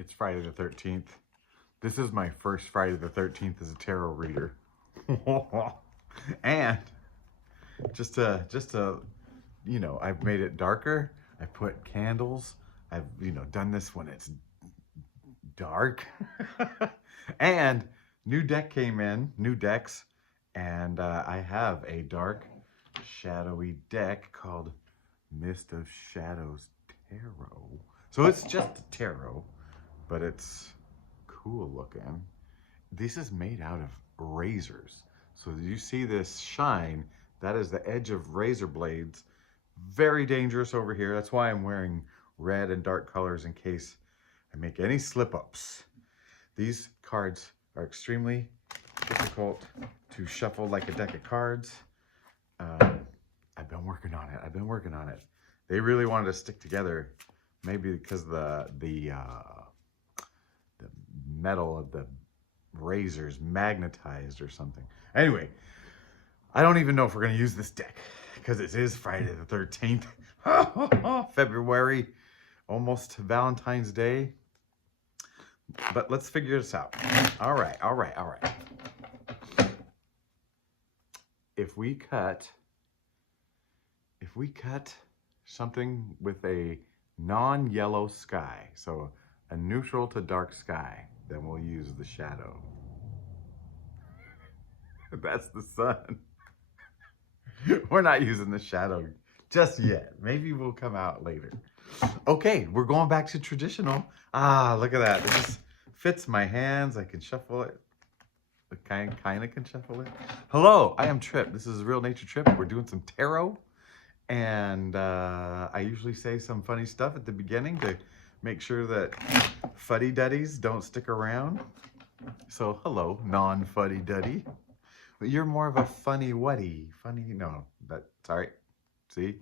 It's Friday the 13th. This is my first Friday the 13th as a tarot reader. And just to, I've made it darker. I put candles. I've, done this when it's dark. And new deck came in, new decks. And I have a dark, shadowy deck called Mist of Shadows Tarot. So it's just a tarot, but it's cool looking. This is made out of razors. So you see this shine, that is the edge of razor blades. Very dangerous over here. That's why I'm wearing red and dark colors in case I make any slip-ups. These cards are extremely difficult to shuffle like a deck of cards. I've been working on it. They really wanted to stick together, maybe because the metal of the razors magnetized or something. Anyway, I don't even know if we're going to use this deck because it is Friday the 13th. February, almost Valentine's Day. But let's figure this out. All right. If we cut something with a non-yellow sky, so a neutral to dark sky, then we'll use the shadow. That's the sun. We're not using the shadow just yet. Maybe we'll come out later. Okay, we're going back to traditional. Ah, look at that. It just fits my hands. I can shuffle it. I kind of can shuffle it. Hello, I am Trip. This is Real Nature Trip. We're doing some tarot. And I usually say some funny stuff at the beginning to make sure that fuddy-duddies don't stick around. So, hello, non-fuddy-duddy. But you're more of a funny-wuddy. Sorry. See?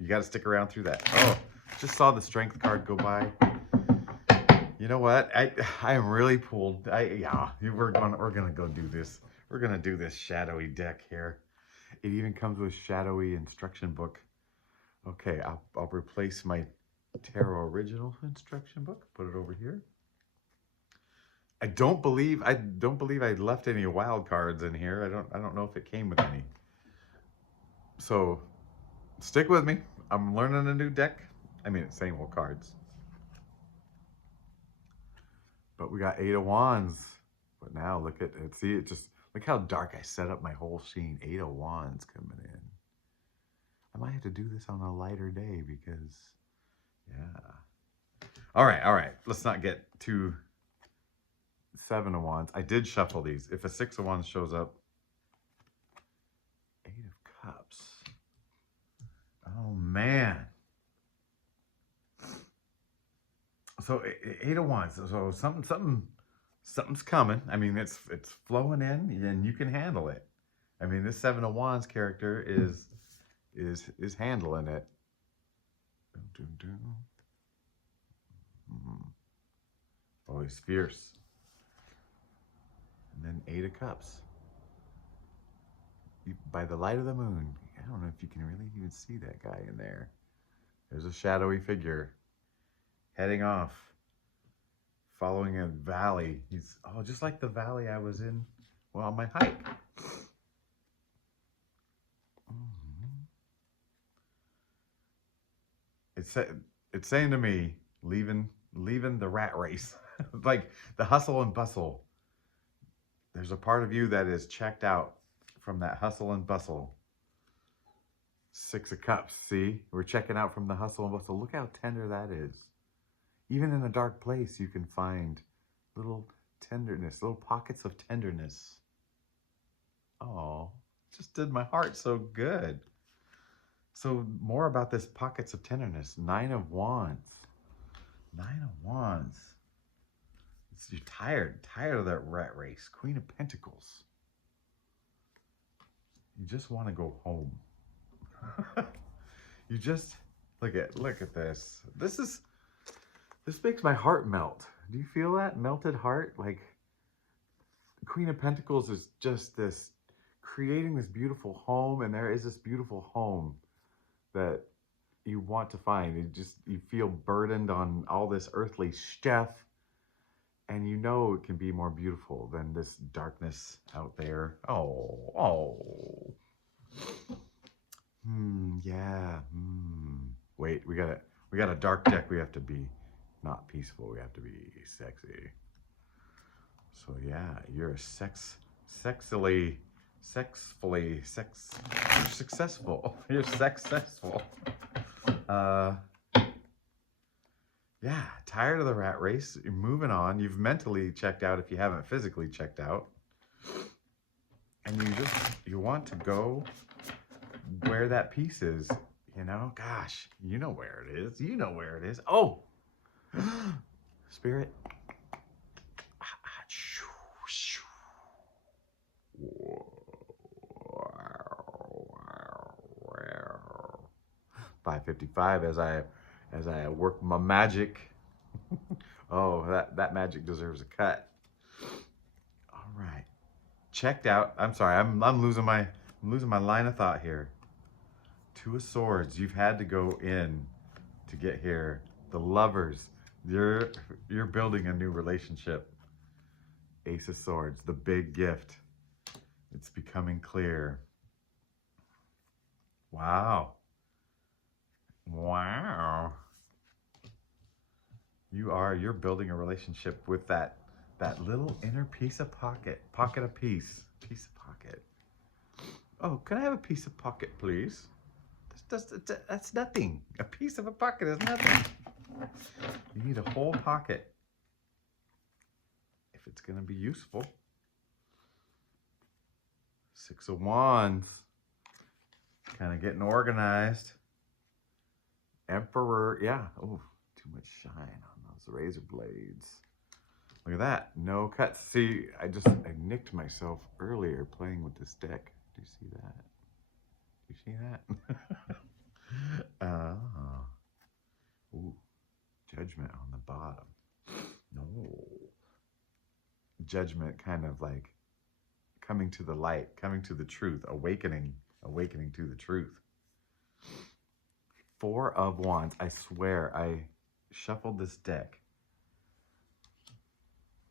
You got to stick around through that. Oh, just saw the strength card go by. You know what? I am really pulled. We're gonna go do this. We're gonna do this shadowy deck here. It even comes with shadowy instruction book. Okay, I'll replace my tarot original instruction book. Put it over here. I don't believe I left any wild cards in here. I don't know if it came with any. So stick with me. I'm learning a new deck. I mean, it's same old cards. But we got 8 of Wands. But now look at it. See, look how dark I set up my whole scene. 8 of Wands coming in. I might have to do this on a lighter day because, yeah. All right. Let's not get too 7 of Wands. I did shuffle these. If a 6 of Wands shows up, 8 of Cups. Oh, man. So 8 of Wands. So something's coming. I mean, it's flowing in, and you can handle it. I mean, this 7 of Wands character is handling it. Oh, he's fierce. And then 8 of Cups. By the light of the moon. I don't know if you can really even see that guy in there. There's a shadowy figure heading off, following a valley. He's just like the valley I was in on my hike. It's saying to me, leaving the rat race, like the hustle and bustle. There's a part of you that is checked out from that hustle and bustle. 6 of Cups, see? We're checking out from the hustle and bustle. Look how tender that is. Even in a dark place, you can find little tenderness, little pockets of tenderness. Oh, just did my heart so good. So more about this pockets of tenderness. 9 of Wands. 9 of Wands. You're tired of that rat race. Queen of Pentacles. You just want to go home. You just look at this. This makes my heart melt. Do you feel that? Melted heart? Like Queen of Pentacles is just this creating this beautiful home, and there is this beautiful home that you want to find. You feel burdened on all this earthly stuff, And you know it can be more beautiful than this darkness out there. Oh, oh. Yeah. Wait, we got a dark deck. We have to be not peaceful. We have to be sexy. So yeah, you're a sexfully, you're successful. You're successful. Uh, yeah, tired of the rat race. You're moving on. You've mentally checked out if you haven't physically checked out. And you want to go where that piece is, you know? Gosh, you know where it is. You know where it is. Oh, Spirit. 5:55 as I work my magic. Oh, that magic deserves a cut. All right. Checked out. I'm sorry. I'm losing my line of thought here. Two of Swords. You've had to go in to get here. The lovers. You're building a new relationship. Ace of Swords. The big gift. It's becoming clear. Wow. Wow. You're building a relationship with that little inner piece of pocket of peace of pocket. Oh, can I have a piece of pocket, please? That's nothing. A piece of a pocket is nothing. You need a whole pocket if it's going to be useful. Six of Wands. Kind of getting organized. Emperor. Yeah. Oh, too much shine on those razor blades. Look at that. No cuts. See, I nicked myself earlier playing with this deck. Do you see that? Do you see that? Ooh. Judgment on the bottom. No. Judgment kind of like coming to the light, coming to the truth, awakening to the truth. Four of Wands. I swear I shuffled this deck.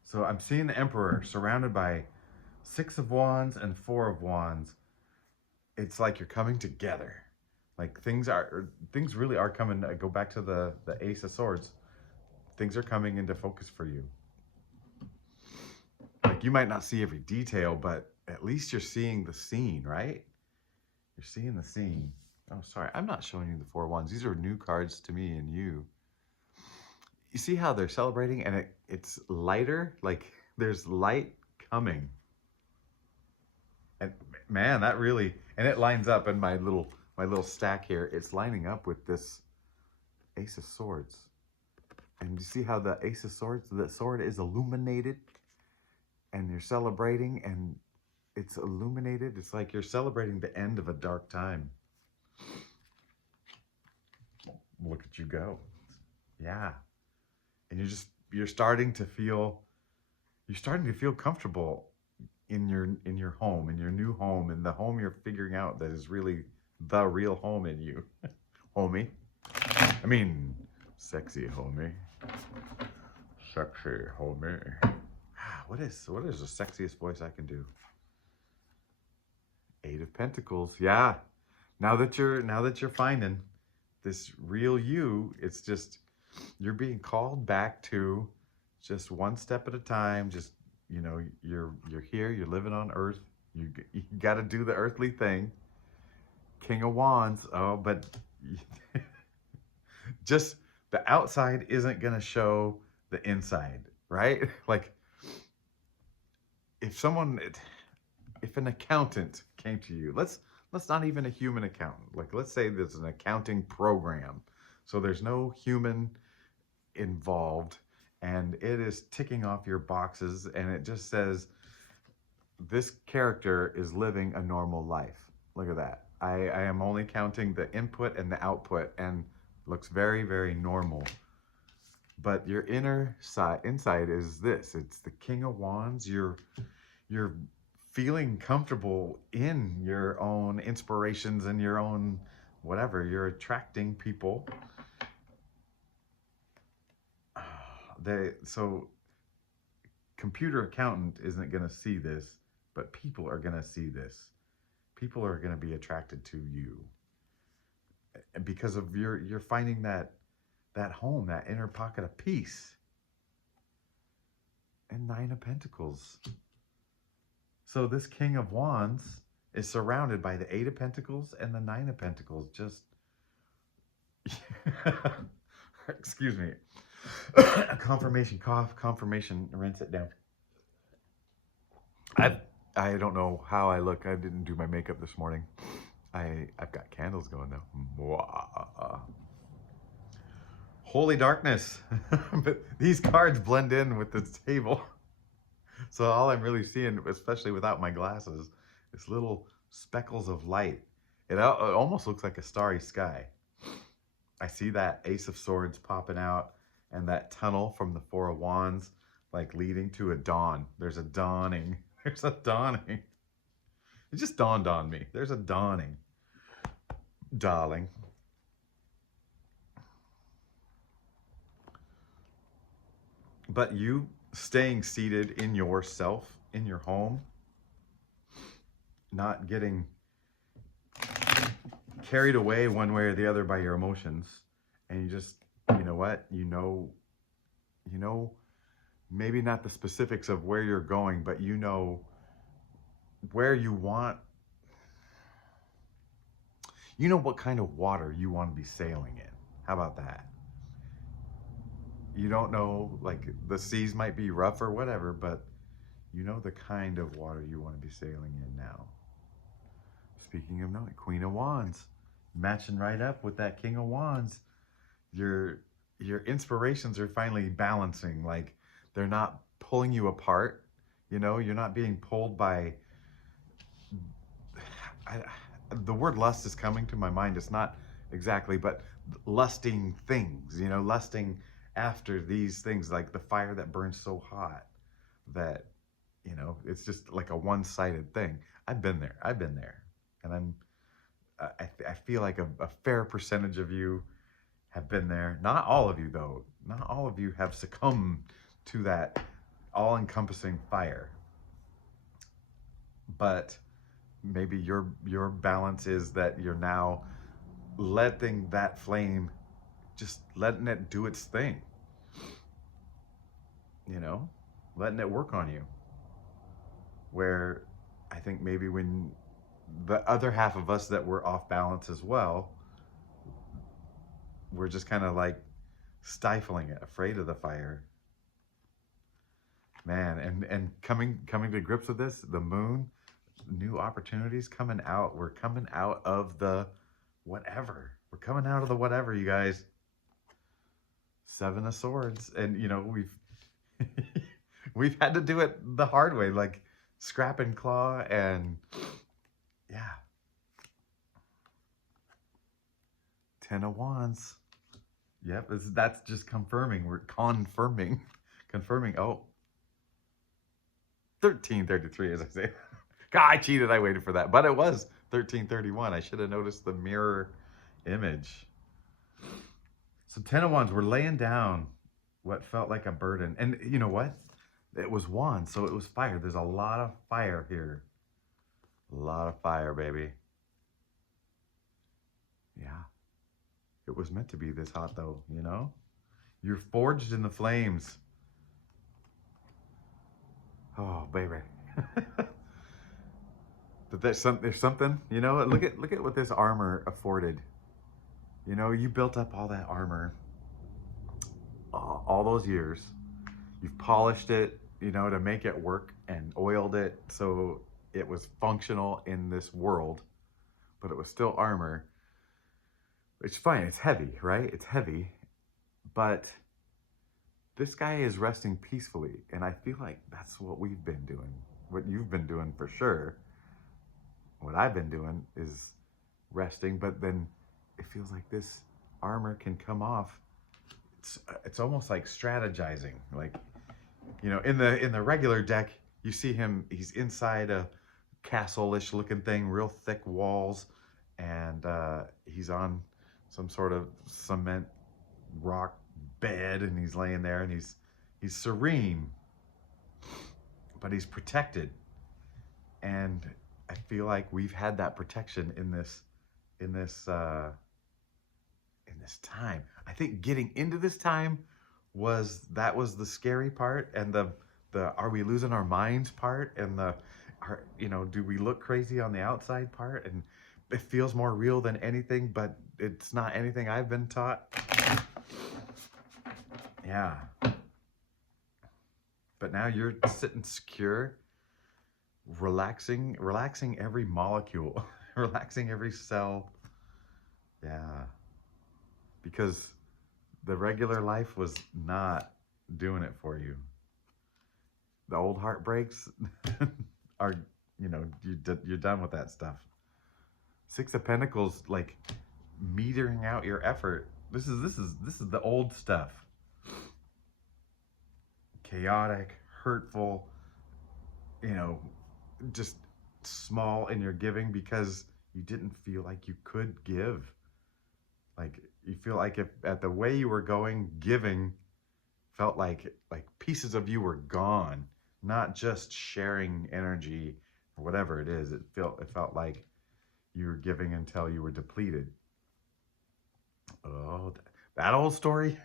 So I'm seeing the Emperor surrounded by Six of Wands and Four of Wands. It's like you're coming together. Like things really are coming. I go back to the Ace of Swords. Things are coming into focus for you. Like you might not see every detail, but at least you're seeing the scene, right? You're seeing the scene. Oh, sorry. I'm not showing you the Four of Wands. These are new cards to me and you. You see how they're celebrating and it's lighter? Like there's light coming. And man, that really, and it lines up in my little stack here. It's lining up with this Ace of Swords. And you see how the Ace of Swords, the sword is illuminated and you're celebrating and it's illuminated. It's like you're celebrating the end of a dark time. Look at you go. Yeah. And you're starting to feel comfortable in your home, in your new home, in the home you're figuring out that is really the real home in you. Homie. I mean, sexy homie. Sexy homie. What is the sexiest voice I can do? Eight of Pentacles. Yeah. Now that you're finding this real you, it's just you're being called back to just one step at a time. Just, you know, you're here, you're living on earth. You got to do the earthly thing. King of Wands. Oh, but just the outside isn't going to show the inside, right? Like if an accountant came to you, let's not even a human accountant. Like let's say there's an accounting program. So there's no human involved and it is ticking off your boxes and it just says this character is living a normal life. Look at that. I am only counting the input and the output and looks very, very normal. But your inside is this. It's the King of Wands. You're feeling comfortable in your own inspirations and your own whatever. You're attracting people. So computer accountant isn't going to see this, but people are going to see this. People are going to be attracted to you. And because of you're finding that home, that inner pocket of peace. And Nine of Pentacles. So this King of Wands is surrounded by the Eight of Pentacles and the Nine of Pentacles. Just, excuse me. Confirmation cough, confirmation, rinse it down. I don't know how I look. I didn't do my makeup this morning. I've got candles going though. Holy darkness. But these cards blend in with this table. So all I'm really seeing, especially without my glasses, is little speckles of light. It almost looks like a starry sky. I see that Ace of Swords popping out and that tunnel from the Four of Wands, like leading to a dawn. There's a dawning. There's a dawning. It just dawned on me. There's a dawning. Darling. But you staying seated in yourself, in your home, not getting carried away one way or the other by your emotions, and you just, you know what, you know, maybe not the specifics of where you're going, but you know where you want, you know what kind of water you want to be sailing in. How about that? You don't know, like the seas might be rough or whatever, but you know the kind of water you want to be sailing in now. Speaking of knowing, Queen of Wands, matching right up with that King of Wands. Your inspirations are finally balancing. Like they're not pulling you apart. You know, you're not being pulled by. The word lust is coming to my mind. It's not exactly, but lusting things. You know, lusting after these things, like the fire that burns so hot that, you know, it's just like a one-sided thing. I've been there, and I feel like a fair percentage of you have been there. Not all of you though. Not all of you have succumbed to that all-encompassing fire. But maybe your balance is that you're now letting that flame, just letting it do its thing. You know, letting it work on you. Where I think maybe when the other half of us that were off balance as well, we're just kind of like stifling it, afraid of the fire. Man, and coming to grips with this, the moon, new opportunities coming out. We're coming out of the whatever. We're coming out of the whatever, you guys. Seven of Swords. And you know, we've had to do it the hard way, like scrap and claw, and yeah. Ten of Wands. Yep, that's just confirming. We're confirming. Oh, 1333, as I say. God, I cheated. I waited for that. But it was 1331. I should have noticed the mirror image. So 10 of Wands, we're laying down what felt like a burden. And you know what? It was wands, so it was fire. There's a lot of fire here. A lot of fire, baby. Yeah. It was meant to be this hot, though, you know? You're forged in the flames. Oh, baby. But there's something, you know? Look at what this armor afforded. You know, you built up all that armor all those years. You've polished it, you know, to make it work, and oiled it so it was functional in this world, but it was still armor. It's fine. It's heavy, right? It's heavy, but this guy is resting peacefully, and I feel like that's what we've been doing. What you've been doing for sure. What I've been doing is resting, but then it feels like this armor can come off. It's almost like strategizing. Like, you know, in the regular deck, you see him, he's inside a castle-ish looking thing, real thick walls, and he's on some sort of cement rock bed, and he's laying there, and he's serene. but he's protected. And I feel like we've had that protection in in this uh, this time. I think getting into this time was the scary part, and the are we losing our minds part, and the are, you know, do we look crazy on the outside part, and it feels more real than anything, but it's not anything I've been taught. Yeah. But now you're sitting secure, relaxing every molecule, relaxing every cell. Yeah. Because the regular life was not doing it for you. The old heartbreaks are, you know, you're done with that stuff. Six of Pentacles, like metering out your effort. This is the old stuff. Chaotic, hurtful, you know, just small in your giving because you didn't feel like you could give. Like you feel like if at the way you were going, giving felt like pieces of you were gone, not just sharing energy or whatever it is. It felt like you were giving until you were depleted. Oh, that old story.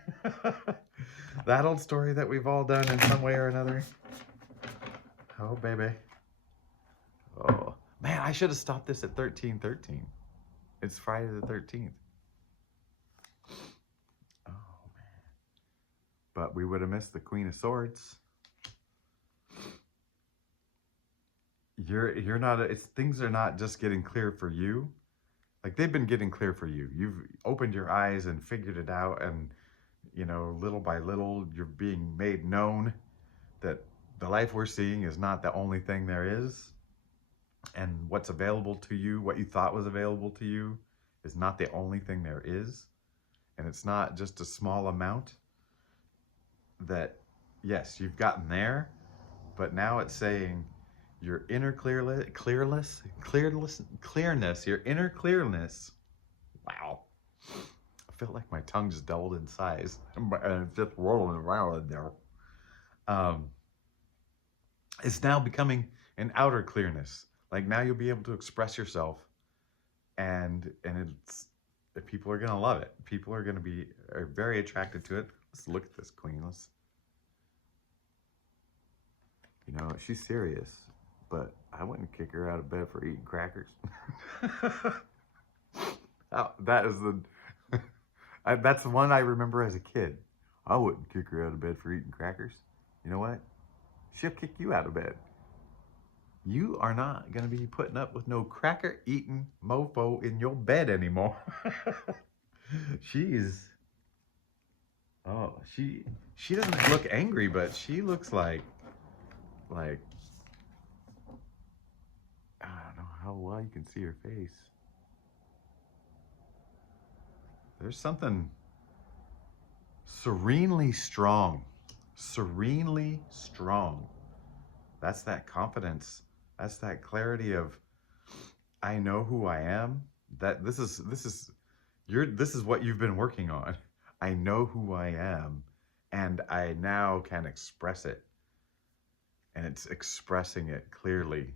That old story that we've all done in some way or another. Oh, baby. Oh, man, I should have stopped this at 1313. It's Friday the 13th. Oh, man. But we would have missed the Queen of Swords. You're not, it's things are not just getting clear for you. Like they've been getting clear for you. You've opened your eyes and figured it out, and you know, little by little, you're being made known that the life we're seeing is not the only thing there is. And what's available to you, what you thought was available to you, is not the only thing there is. And it's not just a small amount that, yes, you've gotten there, but now it's saying your inner clearness, your inner clearness. Wow. I feel like my tongue just doubled in size and it's just rolling around in there. It's now becoming an outer clearness. Like now you'll be able to express yourself, and it's people are gonna love it. People are gonna be very attracted to it. Let's look at this queen. You know, she's serious, but I wouldn't kick her out of bed for eating crackers. Oh, that is that's the one I remember as a kid. I wouldn't kick her out of bed for eating crackers. You know what? She'll kick you out of bed. You are not going to be putting up with no cracker eating mofo in your bed anymore. She's, oh, she doesn't look angry, but she looks like, I don't know how well you can see her face. There's something serenely strong. Serenely strong. That's that confidence. That's that clarity of, I know who I am. That this is what you've been working on. I know who I am, and I now can express it. And it's expressing it clearly.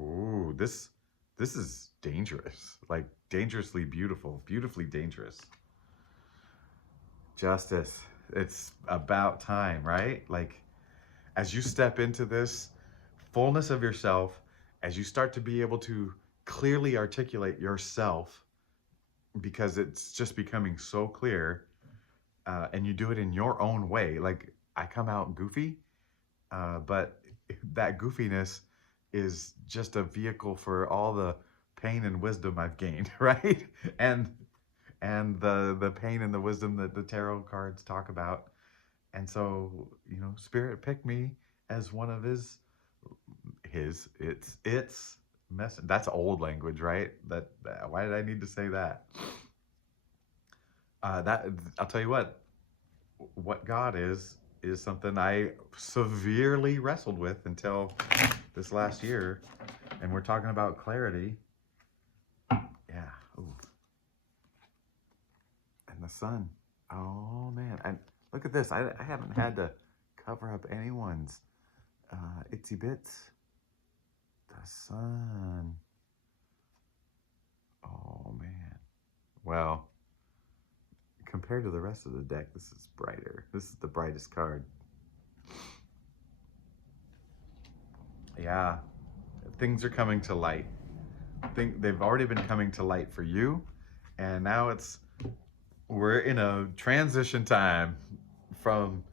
Ooh, this is dangerous. Like dangerously beautiful, beautifully dangerous. Justice. It's about time, right? Like as you step into this fullness of yourself, as you start to be able to clearly articulate yourself, because it's just becoming so clear, and you do it in your own way. Like I come out goofy, but that goofiness is just a vehicle for all the pain and wisdom I've gained, right? And the pain and the wisdom that the tarot cards talk about. And so, you know, Spirit picked me as one of it's mess. That's old language, right? That why did I need to say that? That I'll tell you what God is something I severely wrestled with until this last year, and we're talking about clarity. Yeah. Ooh. And the sun. Oh man, and look at this. I haven't had to cover up anyone's Itsy Bits. The sun. Oh, man. Well, compared to the rest of the deck, this is brighter. This is the brightest card. Yeah, things are coming to light. They've already been coming to light for you, and now we're in a transition time from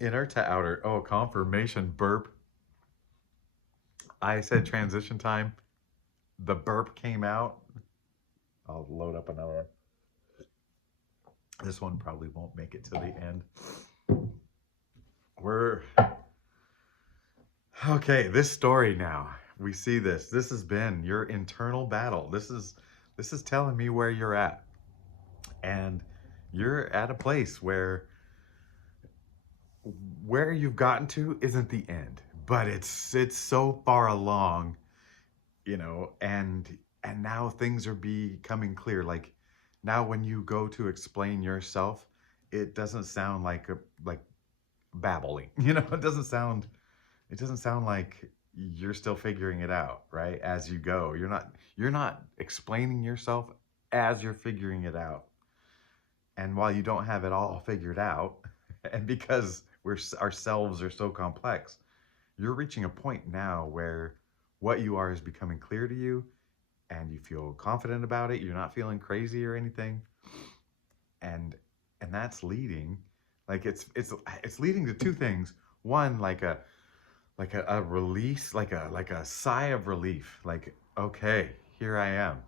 inner to outer. Oh, confirmation burp. I said transition time. The burp came out. I'll load up another. This one probably won't make it to the end. We're okay. This story now. We see this. This has been your internal battle. This is telling me where you're at. And you're at a place where you've gotten to isn't the end, but it's so far along, you know, and now things are becoming clear. Like now when you go to explain yourself, it doesn't sound like babbling, you know. It doesn't sound like you're still figuring it out, right? As you go, you're not explaining yourself as you're figuring it out. And while you don't have it all figured out, and because ourselves are so complex, you're reaching a point now where what you are is becoming clear to you, and you feel confident about it. You're not feeling crazy or anything, and that's leading, like it's leading to two things. One, like a release, like a sigh of relief, like, okay, here I am.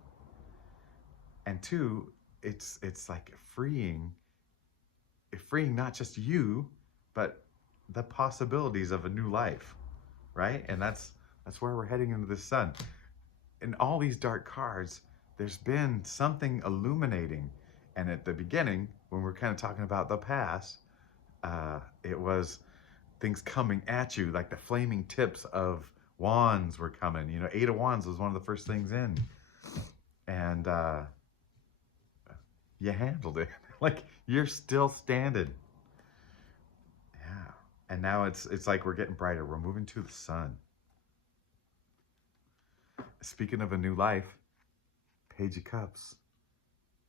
And two, it's like freeing not just you, but the possibilities of a new life, right? And that's where we're heading into the sun. In all these dark cards, there's been something illuminating. And at the beginning, when we're kind of talking about the past, it was things coming at you, like the flaming tips of wands were coming. You know, 8 of Wands was one of the first things in. And you handled it. Like, you're still standing. Yeah. And now it's like we're getting brighter. We're moving to the sun. Speaking of a new life, Page of Cups.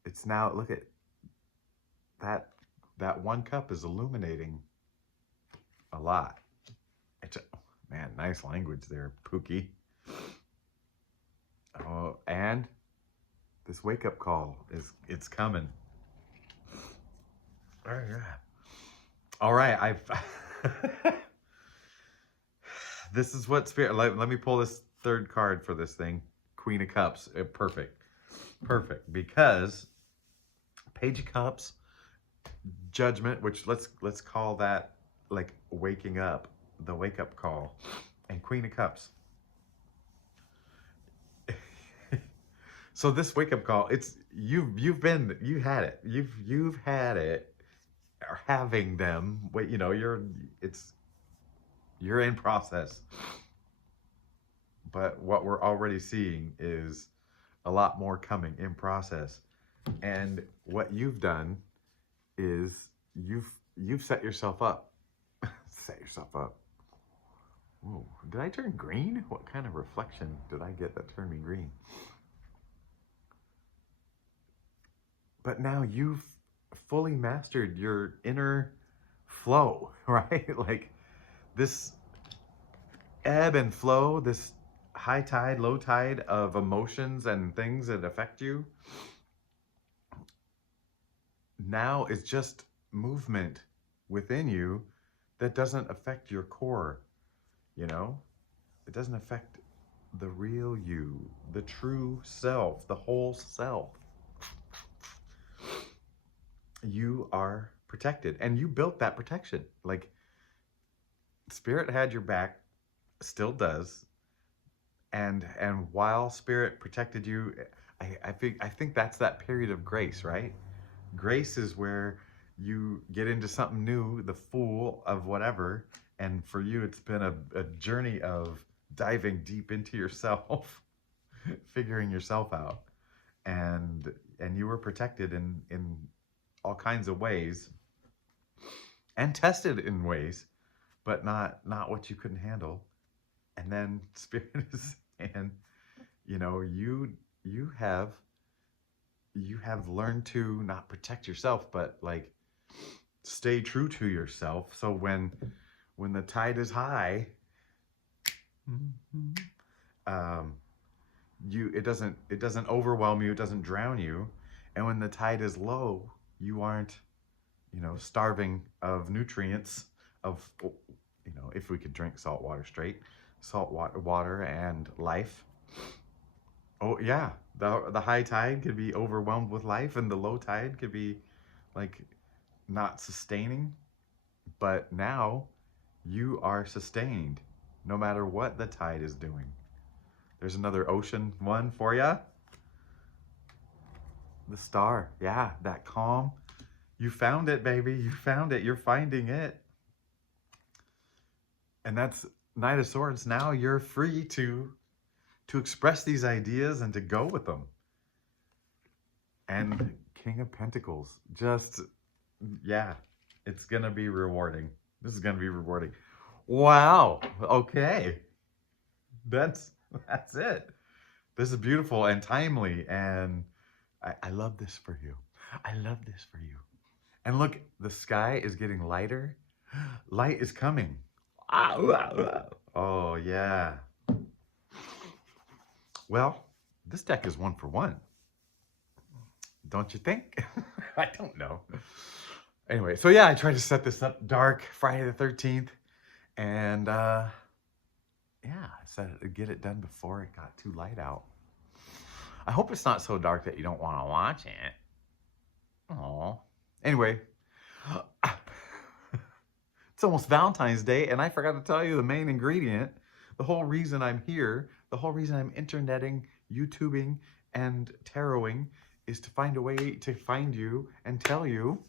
It's now, look at that one cup is illuminating a lot. Man, nice language there, Pookie. Oh, and this wake-up call it's coming. Oh, yeah. All right, this is what Spirit, let me pull this third card for this thing. Queen of Cups. Perfect, because Page of Cups, Judgment, which let's call that like waking up, the wake-up call, and Queen of Cups. So this wake-up call, it's you had it, or having them. Wait, you know, you're in process. But what we're already seeing is a lot more coming in process. And what you've done is you've set yourself up. Set yourself up. Whoa, did I turn green? What kind of reflection did I get that turned me green? But now you've fully mastered your inner flow, right? Like this ebb and flow, this high tide, low tide of emotions and things that affect you. Now it's just movement within you that doesn't affect your core, you know? It doesn't affect the real you, the true self, the whole self. You are protected, and you built that protection. Like, Spirit had your back, still does, and while Spirit protected you, I think that's that period of grace, right? Grace is where you get into something new, the Fool of whatever, and for you it's been a journey of diving deep into yourself, figuring yourself out, and you were protected in all kinds of ways, and tested in ways, but not what you couldn't handle. And then spirit is saying, you know, you have you have learned to not protect yourself, but like stay true to yourself. So when the tide is high, um, you it doesn't overwhelm you, it doesn't drown you, and when the tide is low, you aren't, you know, starving of nutrients of, you know, if we could drink salt water straight, salt water and life. Oh yeah, the high tide could be overwhelmed with life, and the low tide could be like not sustaining. But now you are sustained, no matter what the tide is doing. There's another ocean one for you. The star, yeah, that calm. You found it, baby. You found it. You're finding it. And that's Knight of Swords. Now you're free to express these ideas and to go with them. And King of Pentacles. Just, yeah, it's going to be rewarding. This is going to be rewarding. Wow. Okay. That's it. This is beautiful and timely. And I love this for you. I love this for you. And look, the sky is getting lighter. Light is coming. Oh, yeah. Well, this deck is 1-for-1. Don't you think? I don't know. Anyway, so yeah, I tried to set this up dark Friday the 13th. And yeah, I said I'd get it done before it got too light out. I hope it's not so dark that you don't want to watch it. Oh. Anyway, it's almost Valentine's Day, and I forgot to tell you the main ingredient. The whole reason I'm here, the whole reason I'm interneting, YouTubing, and taroting is to find a way to find you and tell you,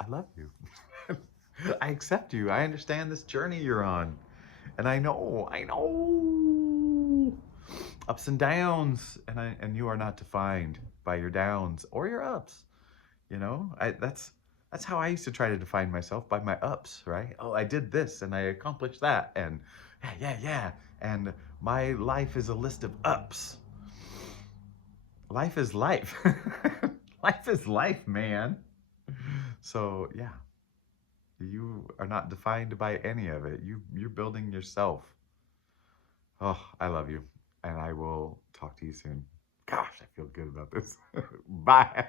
I love you. I accept you. I understand this journey you're on. And I know. Ups and downs. And you are not defined by your downs or your ups. You know, that's how I used to try to define myself, by my ups, right? Oh, I did this and I accomplished that, and yeah. And my life is a list of ups. Life is life. Life is life, man. So yeah, you are not defined by any of it. You're building yourself. Oh, I love you, and I will talk to you soon. Gosh, I feel good about this. Bye.